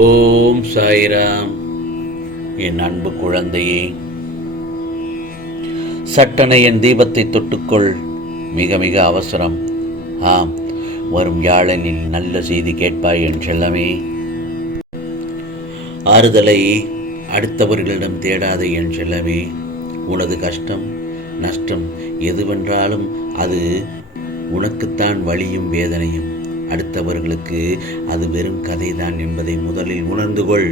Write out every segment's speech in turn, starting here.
ஓம் சாய்ராம். என் அன்பு குழந்தையே, சட்டென என் தீபத்தை தொட்டுக்கொள். மிக மிக அவசரம். ஆம், வரும் வியாழனில் நல்ல செய்தி கேட்பாய் என் செல்லமே. ஆறுதலை அடுத்தவர்களிடம் தேடாதே என் செல்லமே. உனது கஷ்டம் நஷ்டம் எதுவென்றாலும் அது உனக்குத்தான் வலியும் வேதனையும். அடுத்தவர்களுக்கு அது வெறும் கதைதான் என்பதை முதலில் உணர்ந்து கொள்.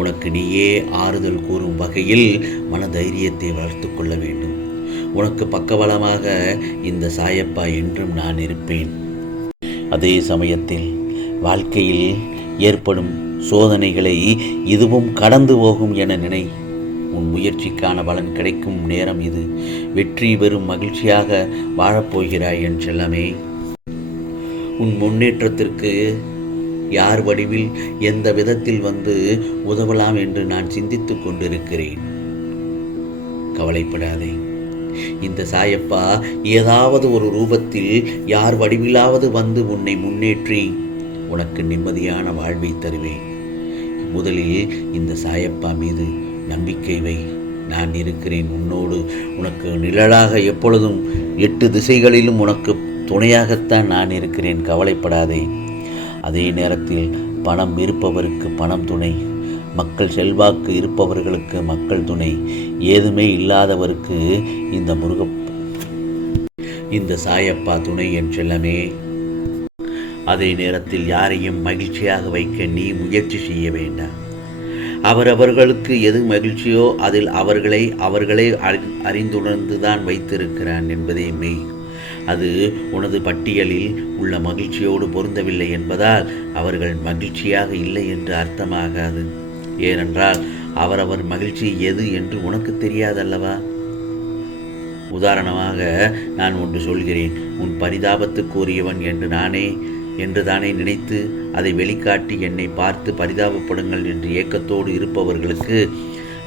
உனக்கு நீயே ஆறுதல் கூறும் வகையில் மனதைரியத்தை வளர்த்து கொள்ள வேண்டும். உனக்கு பக்கபலமாக இந்த சாயப்பா என்றும் நான் இருப்பேன். அதே சமயத்தில் வாழ்க்கையில் ஏற்படும் சோதனைகளை இதுவும் கடந்து போகும் என நினை. உன் முயற்சிக்கான பலன் கிடைக்கும் நேரம் இது. வெற்றி பெறும் மகிழ்ச்சியாக வாழப்போகிறாய் என் செல்லமே. உன் முன்னேற்றத்திற்கு யார் வடிவில் எந்த விதத்தில் வந்து உதவலாம் என்று நான் சிந்தித்து கொண்டிருக்கிறேன். கவலைப்படாதே. இந்த சாயப்பா ஏதாவது ஒரு ரூபத்தில் யார் வடிவிலாவது வந்து உன்னை முன்னேற்றி உனக்கு நிம்மதியான வாழ்வை தருவேன். முதலில் இந்த சாயப்பா மீது நம்பிக்கை வை. நான் இருக்கிறேன் உன்னோடு. உனக்கு நிழலாக எப்பொழுதும் 8 திசைகளிலும் உனக்கு துணையாகத்தான் நான் இருக்கிறேன். கவலைப்படாதே. அதே நேரத்தில் பணம் இருப்பவருக்கு பணம் துணை, மக்கள் செல்வாக்கு இருப்பவர்களுக்கு மக்கள் துணை, ஏதுமே இல்லாதவருக்கு இந்த சாயப்பா துணை என் செல்லமே. அதே நேரத்தில் யாரையும் மகிழ்ச்சியாக வைக்க நீ முயற்சி செய்ய வேண்டாம். அவரவர்களுக்கு எது மகிழ்ச்சியோ அதில் அவர்களே அறிந்துணர்ந்துதான் வைத்திருக்கிறான் என்பதே மெய். அது உனது பட்டியலில் உள்ள மகிழ்ச்சியோடு பொருந்தவில்லை என்பதால் அவர்கள் மகிழ்ச்சியாக இல்லை என்று அர்த்தமாகாது. ஏனென்றால் அவரவர் மகிழ்ச்சி எது என்று உனக்கு தெரியாதல்லவா? உதாரணமாக நான் ஒன்று சொல்கிறேன். உன் பரிதாபத்துக்குரியவன் என்று தானே நினைத்து அதை வெளிக்காட்டி என்னை பார்த்து பரிதாபப்படுங்கள் என்று ஏக்கத்தோடு இருப்பவர்களுக்கு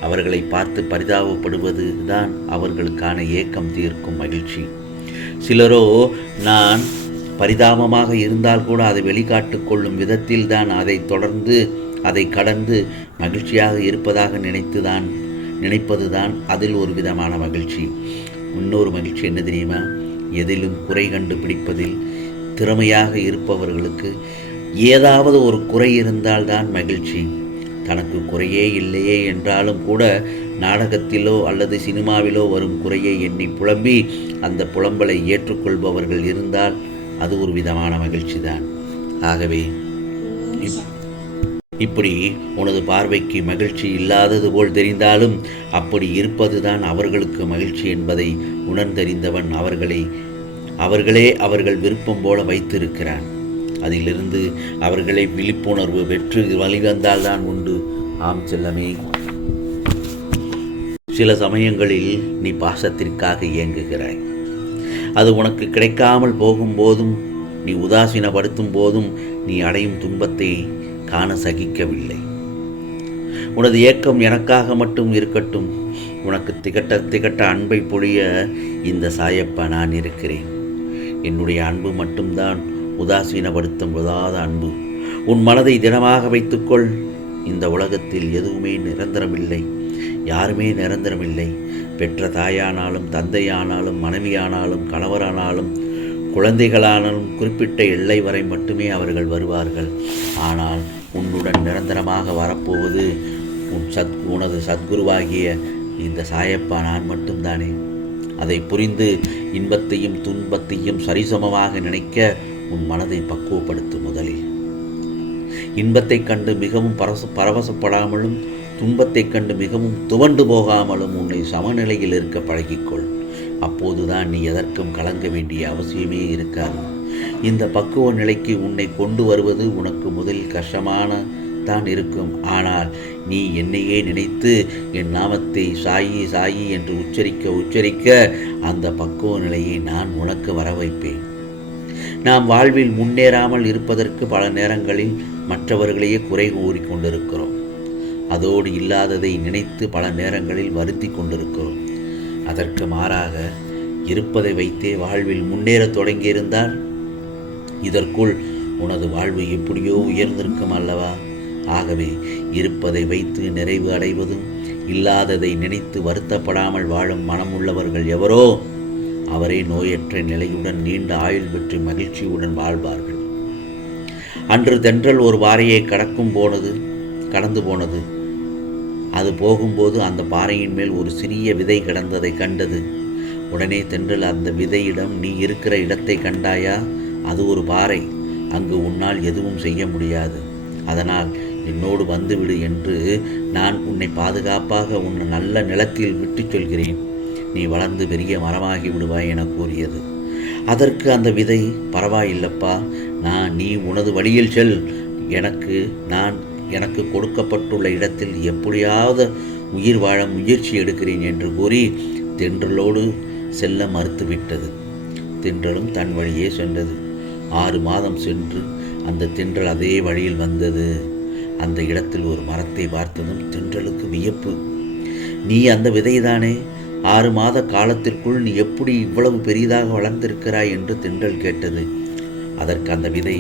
அவர்களை பார்த்து பரிதாபப்படுவது தான் அவர்களுக்கான ஏக்கம் தீர்க்கும் மகிழ்ச்சி. சிலரோ நான் பரிதாபமாக இருந்தால் கூட அதை வெளிக்காட்டு கொள்ளும் விதத்தில் தான் அதை கடந்து மகிழ்ச்சியாக இருப்பதாக நினைப்பதுதான் அதில் ஒரு விதமான மகிழ்ச்சி. இன்னொரு மகிழ்ச்சி என்ன தெரியுமா? எதிலும் குறை கண்டுபிடிப்பதில் திறமையாக இருப்பவர்களுக்கு ஏதாவது ஒரு குறை இருந்தால்தான் மகிழ்ச்சி. தனக்கு குறையே இல்லையே என்றாலும் கூட நாடகத்திலோ அல்லது சினிமாவிலோ வரும் குறையை எண்ணி புலம்பி அந்த புலம்பலை ஏற்றுக்கொள்பவர்கள் இருந்தால் அது ஒரு விதமான மகிழ்ச்சி தான். ஆகவே இப்படி உனது பார்வைக்கு மகிழ்ச்சி இல்லாதது போல் தெரிந்தாலும் அப்படி இருப்பதுதான் அவர்களுக்கு மகிழ்ச்சி என்பதை உணர்ந்தறிந்தவன் அவர்கள் விருப்பம் போல வைத்திருக்கிறான். அதிலிருந்து அவர்களை விழிப்புணர்வு பெற்று வழிவந்தால்தான் உண்டு. ஆம் செல்லமே. சில சமயங்களில் நீ பாசத்திற்காக இயங்குகிறாய். அது உனக்கு கிடைக்காமல் போகும்போதும் நீ உதாசீனப்படுத்தும் போதும் நீ அடையும் துன்பத்தை காண சகிக்கவில்லை. உனது ஏக்கம் எனக்காக மட்டும் இருக்கட்டும். உனக்கு திகட்ட அன்பை பொழிய இந்த சாயப்பா நான் இருக்கிறேன். என்னுடைய அன்பு மட்டும்தான் உதாசீனப்படுத்த முடியாத அன்பு. உன் மனதை திடமாக வைத்துக்கொள். இந்த உலகத்தில் எதுவுமே நிரந்தரமில்லை. யாருமே நிரந்தரமில்லை. பெற்ற தாயானாலும் தந்தையானாலும் மனைவியானாலும் கணவரானாலும் குழந்தைகளானாலும் குறிப்பிட்ட எல்லை வரை மட்டுமே அவர்கள் வருவார்கள். ஆனால் உன்னுடன் நிரந்தரமாக வரப்போவது உனது சத்குருவாகிய இந்த சாயப்பா நான் மட்டும்தானே. அதை புரிந்து இன்பத்தையும் துன்பத்தையும் சரிசமமாக நினைக்க உன் மனதை பக்குவப்படுத்து. முதலில் இன்பத்தை கண்டு மிகவும் பரவசப்படாமலும் துன்பத்தை கண்டு மிகவும் துவண்டு போகாமலும் உன்னை சமநிலையில் இருக்க பழகிக்கொள். அப்போதுதான் நீ எதற்கும் கலங்க வேண்டிய அவசியமே இருக்காது. இந்த பக்குவ நிலைக்கு உன்னை கொண்டு வருவது உனக்கு முதலில் கஷ்டமான தான் இருக்கும். ஆனால் நீ என்னையே நினைத்து என் நாமத்தை சாயி சாயி என்று உச்சரிக்க அந்த பக்குவ நிலையை நான் உனக்கு வர வைப்பேன். நாம் வாழ்வில் முன்னேறாமல் இருப்பதற்கு பல நேரங்களில் மற்றவர்களையே குறை கூறிக்கொண்டிருக்கிறோம். அதோடு இல்லாததை நினைத்து பல நேரங்களில் வருத்தி கொண்டிருக்கிறோம். அதற்கு மாறாக இருப்பதை வைத்தே வாழ்வில் முன்னேறத் தொடங்கியிருந்தால் இதற்குள் உனது வாழ்வு எப்படியோ உயர்ந்திருக்கும் அல்லவா? ஆகவே இருப்பதை வைத்து நிறைவு அடைவதும் இல்லாததை நினைத்து வருத்தப்படாமல் வாழும் மனமுள்ளவர்கள் எவரோ அவரே நோயற்ற நிலையுடன் நீண்ட ஆயுள் பெற்று மகிழ்ச்சியுடன் வாழ்வார்கள். அன்று தென்றல் ஒரு பாறையை கடந்து போனது. அது போகும்போது அந்த பாறையின் மேல் ஒரு சிறிய விதை கிடந்ததை கண்டது. உடனே தென்றல், அந்த விதையிடம், நீ இருக்கிற இடத்தை கண்டாயா? அது ஒரு பாறை. அங்கு உன்னால் எதுவும் செய்ய முடியாது. அதனால் என்னோடு வந்துவிடு என்று நான் உன்னை பாதுகாப்பாக உன் நல்ல நிலத்தில் விட்டுச் சொல்கிறேன். நீ வளர்ந்து பெரிய மரமாகி விடுவாய் என கூறியது. அதற்கு அந்த விதை, பரவாயில்லப்பா, நீ உனது வழியில் செல். எனக்கு கொடுக்கப்பட்டுள்ள இடத்தில் எப்படியாவது உயிர் வாழ முயற்சி எடுக்கிறேன் என்று கூறி தென்றலோடு செல்ல மறுத்துவிட்டது. தென்றலும் தன் வழியே சென்றது. 6 மாதம் சென்று அந்த தென்றல் அதே வழியில் வந்தது. அந்த இடத்தில் ஒரு மரத்தை பார்த்ததும் தென்றலுக்கு வியப்பு. நீ அந்த விதைதானே? 6 மாத காலத்திற்குள் நீ எப்படி இவ்வளவு பெரிதாக வளர்ந்திருக்கிறாய் என்று தென்றல் கேட்டது. அதற்கு அந்த விதை,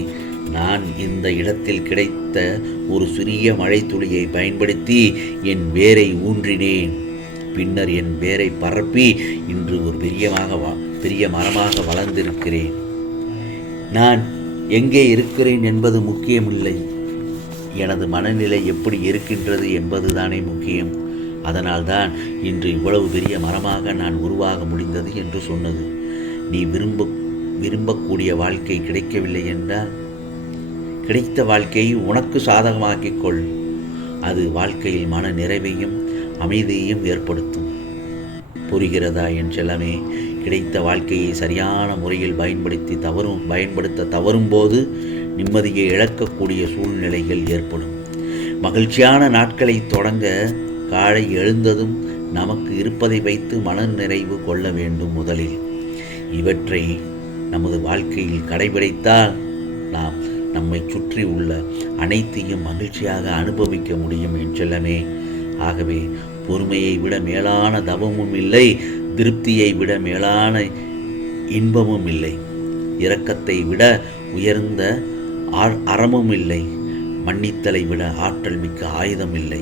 நான் இந்த இடத்தில் கிடைத்த ஒரு சிறிய மழை துளியை பயன்படுத்தி என் வேரை ஊன்றினேன். பின்னர் என் வேரை பரப்பி இன்று ஒரு பெரிய மரமாக வளர்ந்திருக்கிறேன். நான் எங்கே இருக்கிறேன் என்பது முக்கியமில்லை, எனது மனநிலை எப்படி இருக்கின்றது என்பதுதானே முக்கியம். அதனால்தான் இன்று இவ்வளவு பெரிய மரமாக நான் உருவாக முடிந்தது என்று சொன்னது. நீ விரும்பக்கூடிய வாழ்க்கை கிடைக்கவில்லை என்றால் கிடைத்த வாழ்க்கையை உனக்கு சாதகமாக்கிக் கொள். அது வாழ்க்கையில் மன நிறைவையும் அமைதியையும் ஏற்படுத்தும். புரிகிறதா என் செல்லமே? கிடைத்த வாழ்க்கையை சரியான முறையில் பயன்படுத்த தவறும்போது நிம்மதியை இழக்கக்கூடிய சூழ்நிலைகள் ஏற்படும். மகிழ்ச்சியான நாட்களை தொடங்க காலை எழுந்ததும் நமக்கு இருப்பதை வைத்து மன நிறைவு கொள்ள வேண்டும். முதலில் இவற்றை நமது வாழ்க்கையில் கடைபிடித்தால் நாம் நம்மை சுற்றி உள்ள அனைத்தையும் மகிழ்ச்சியாக அனுபவிக்க முடியும் என் செல்லமே. ஆகவே பொறுமையை விட மேலான தவமும் இல்லை, திருப்தியை விட மேலான இன்பமும் இல்லை, இரக்கத்தை விட உயர்ந்த அறமும் இல்லை, மன்னித்தலை விட ஆற்றல் மிக்க ஆயுதம் இல்லை.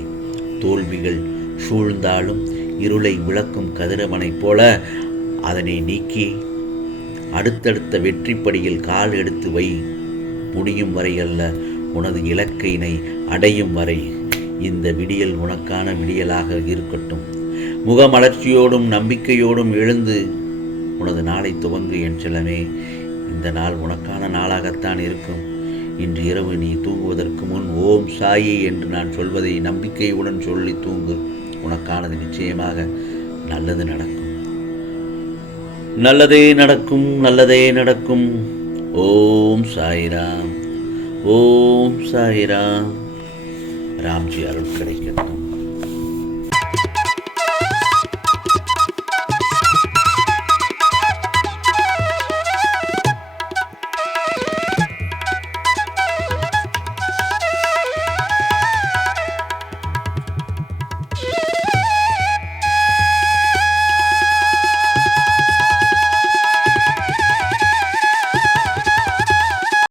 தோல்விகள் சூழ்ந்தாலும் இருளை விளக்கும் கதிரவனைப் போல அதனை நீக்கி அடுத்தடுத்த வெற்றிப்படியில் கால் எடுத்து வை. முடியும் வரை அல்ல, உனது இலக்கையினை அடையும் வரை இந்த விடியல் உனக்கான விடியலாக இருக்கட்டும். முகமலர்ச்சியோடும் நம்பிக்கையோடும் எழுந்து உனது நாளை துவங்கு என் செல்லமே. இந்த நாள் உனக்கான நாளாகத்தான் இருக்கும். இன்று இரவு நீ தூங்குவதற்கு முன் ஓம் சாயி என்று நான் சொல்வதை நம்பிக்கையுடன் சொல்லி தூங்கு. உனக்கானது நிச்சயமாக நல்லது நடக்கும். நல்லதே நடக்கும், நல்லதே நடக்கும். ஓம் சாய்ராம், ஓம் சாய்ராம். ராம்ஜி அருள் கிடைக்கட்டும்.